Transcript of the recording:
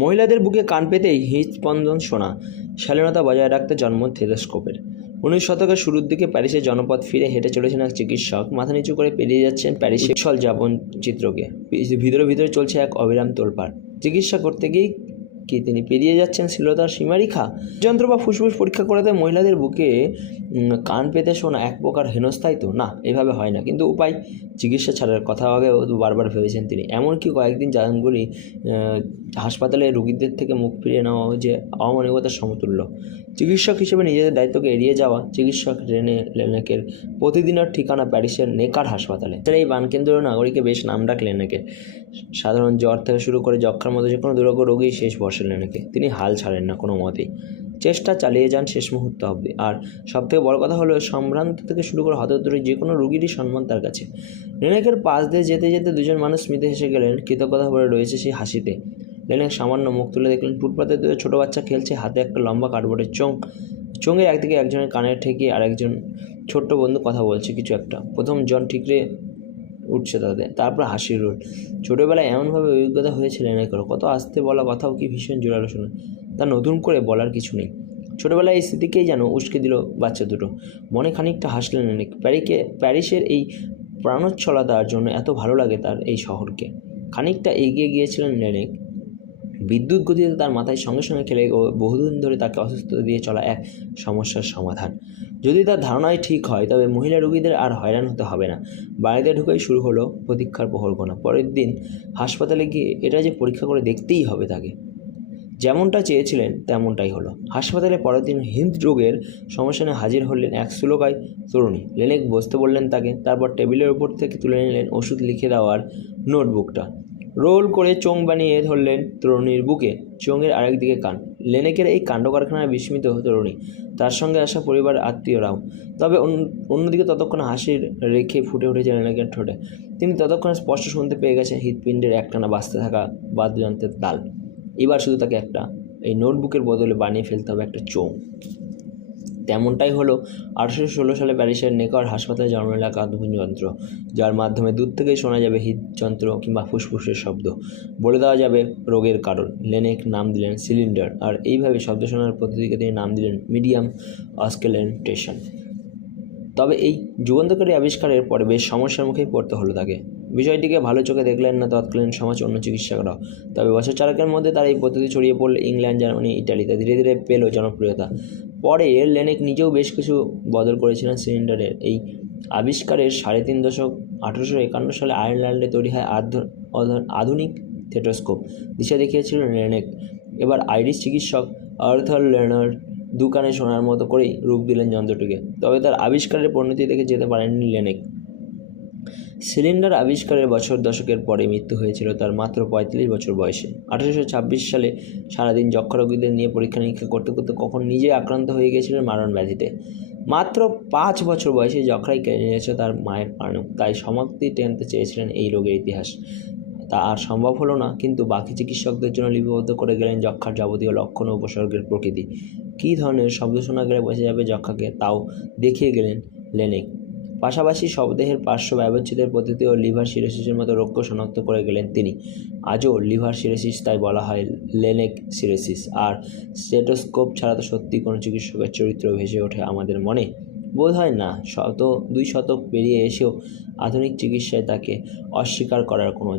মহিলাদের বুকে কান পেতেই হৃদস্পন্দন শোনা, শালীনতা বজায় রাখতে জন্ম স্টেথোস্কোপের। 19 শতকের শুরুর দিকে প্যারিসের জনপদ ফিরে হেঁটে চলেছেন এক চিকিৎসক, মাথা নিচু করে পেরিয়ে যাচ্ছেন প্যারিসের উচ্ছল যাপন চিত্রকে। ভিতরে ভিতরে চলছে এক অবিরাম তোলপাড়। চিকিৎসা করতে গিয়েই কি তিনি পেরিয়ে যাচ্ছেন শ্লীলতার সীমারেখা? যন্ত্র বা ফুসফুস পরীক্ষা করাতে মহিলাদের বুকে কান পেতে শোনা এক প্রকার হেনস্থাই তো? না, এভাবে হয় না। কিন্তু উপায়? চিকিৎসা ছাড়ার কথা আগেও বারবার ভেবেছেন তিনি। এমনকি কয়েকদিন জানগুলি হাসপাতালে রোগীদের থেকে মুখ ফিরিয়ে নেওয়া যে অমানবিকতার সমতুল্য। চিকিৎসক হিসেবে নিজেদের দায়িত্বকে এড়িয়ে যাওয়া। চিকিৎসক রেনে লেনেকের প্রতিদিনের ঠিকানা প্যারিসের নেকার হাসপাতালে। এই প্রাণকেন্দ্রীয় নাগরিকে বেশ নামডাক লেনেকের। সাধারণ জ্বর থেকে শুরু করে যক্ষার মতো যে কোনো দুরারোগ্য রোগী শেষ ভরসা লেনেকে। তিনি হাল ছাড়েন না কোনো মতেই, চেষ্টা চালিয়ে যান শেষ মুহূর্ত অবধি। আর সবথেকে বড় কথা হলো, সম্ভ্রান্ত থেকে শুরু করে হতদরিদ্র যে কোনো রোগীরই সম্মান তার কাছে। লেনেকের পাশ দিয়ে যেতে যেতে দুজন মানুষ স্মিতে হেসে গেলেন, কৃতজ্ঞতা ভরে রয়েছে সেই হাসিতে। লেনেক সামান্য মুখ তুলে দেখলেন ফুটপাতে দুটো ছোটো বাচ্চা খেলছে, হাতে একটা লম্বা কার্ডবোর্ডের চোঙের একদিকে একজনের কানের ঠেকিয়ে আরেকজন ছোট্ট বন্ধু কথা বলছে কিছু একটা। প্রথম জন ঠিকরে উঠছে তাদের, তারপর হাসির রোল। ছোটোবেলায় এমনভাবে অভিজ্ঞতা হয়েছে লেনেকের, কত আস্তে বলা কথাও কি ভীষণ জোরালো শোনা। তা নতুন করে বলার কিছু নেই। ছোটোবেলায় এই স্মৃতিকেই যেন উস্কে দিল বাচ্চা দুটো। মনে খানিকটা হাসলেন লেনেক। প্যারিসের এই প্রাণোচ্ছলতার জন্য এত ভালো লাগে তার এই শহরকে। খানিকটা এগিয়ে গিয়েছিলেন লেনেক। বিদ্যুৎ গতিতে তার মাথায় সঙ্গে সঙ্গে খেলে বহুদিন ধরে তাকে অসুস্থতা দিয়ে চলা এক সমস্যার সমাধান। যদি তার ধারণাই ঠিক হয়, তবে মহিলা রোগীদের আর হয়রান হতে হবে না। বাড়িতে ঢুকেই শুরু হলো প্রতীক্ষার প্রহর গোনা। পরের দিন হাসপাতালে গিয়ে এটা যে পরীক্ষা করে দেখতেই হবে তাকে। যেমনটা চেয়েছিলেন তেমনটাই হলো। হাসপাতালে পরের দিন হৃদরোগের সমস্যা নিয়ে হাজির হলেন এক সুলোকায় তরুণী। লেনেক বসতে বললেন তাকে। তারপর টেবিলের উপর থেকে তুলে নিলেন ওষুধ লিখে দেওয়ার নোটবুকটা। রোল করে চোঙ বানিয়ে ধরলেন তরুণীর বুকে, চোঙের আরেকদিকে কান। লেনেকের এই কাণ্ড কারখানায় বিস্মিত তরুণী, তার সঙ্গে আসা পরিবার আত্মীয়রাও। তবে অন্যদিকে ততক্ষণে হাসির রেখে ফুটে উঠেছে লেনেকের ঠোঁটে। তিনি ততক্ষণে স্পষ্ট শুনতে পেয়ে গেছেন হৃৎপিণ্ডের একটানা বাজতে থাকা বাদ্যযন্ত্রের তাল। এবার শুধু তাকে একটা এই নোটবুকের বদলে বানিয়ে ফেলতে হবে একটা চোঙ। তেমনটাই হলো 1816 সালে প্যারিসের নেকার হাসপাতালে জন্ম নিল এক আধুনিক যন্ত্র, যার মাধ্যমে দূর থেকেই শোনা যাবে হৃদযন্ত্র কিংবা ফুসফুসের শব্দ। বলে দেওয়া যাবে রোগের কারণ। লেনেক নাম দিলেন সিলিন্ডার, আর এইভাবে শব্দ শোনার পদ্ধতিকে তিনি নাম দিলেন মিডিয়াম অসকেলেন্টেশন। তবে এই যুগান্তকারী আবিষ্কারের পরে বেশ সমস্যার মুখেই পড়তে হলো তাকে। বিষয়টিকে ভালো চোখে দেখলেন না তৎকালীন সমাজ অন্য চিকিৎসকরাও। তবে বছর চারেকের মধ্যে তার এই পদ্ধতি ছড়িয়ে পড়ল ইংল্যান্ড, জার্মানি, ইটালিতে। ধীরে ধীরে পেল জনপ্রিয়তা। পরে লেনেক নিজেও বেশ কিছু বদল করেছিলেন সিলিন্ডারের এই আবিষ্কারের 3.5 দশক। 1851 সালে আয়ারল্যান্ডে তৈরি হয় আধুনিক স্টেথোস্কোপ। দিশা দেখিয়েছিলেন লেনেক। এবার আইরিশ চিকিৎসক আর্থার লেনার দু কানে শোনার মতো করেই রূপ দিলেন যন্ত্রটিকে। তবে তার আবিষ্কারের পরিণতি দেখে যেতে পারেননি লেনেক। সিলিন্ডার আবিষ্কারের বছর দশকের পরে মৃত্যু হয়েছিল তার মাত্র 35 বছর বয়সে। 1826 সালে সারাদিন যক্ষা রোগীদের নিয়ে পরীক্ষা নিরীক্ষা করতে করতে কখন নিজে আক্রান্ত হয়ে গিয়েছিলেন মারণ ব্যাধিতে। মাত্র 5 বছর বয়সে যক্ষাই কেড়ে নিয়েছে তার মায়ের প্রাণ। তাই সমাপ্তি টেনতে চেয়েছিলেন এই রোগের ইতিহাস। তা আর সম্ভব হলো না, কিন্তু বাকি চিকিৎসকদের জন্য লিপিবদ্ধ করে গেলেন যক্ষার যাবতীয় লক্ষণ ও উপসর্গের প্রকৃতি। কী ধরনের শব্দ শোনা গেলে বোঝা যাবে যক্ষাকে, তাও দেখিয়ে গেলেন লেনেক। পাশাপাশি শবদেহের পার্শ্ব ব্যবচ্ছেদের পদ্ধতি ও লিভার সিরোসিসের মতো রোগকে শনাক্ত করে গেলেন তিনি। আজও লিভার সিরোসিস তাই বলা হয় লেনেক সিরোসিস। আর স্টেথোস্কোপ ছাড়া তো সত্যি কোনো চিকিৎসকের চরিত্র ভেসে ওঠে আমাদের মনে? বোধ হয় না। 2 শতক পেরিয়ে এসেও আধুনিক চিকিৎসায় তাকে অস্বীকার করার কোনো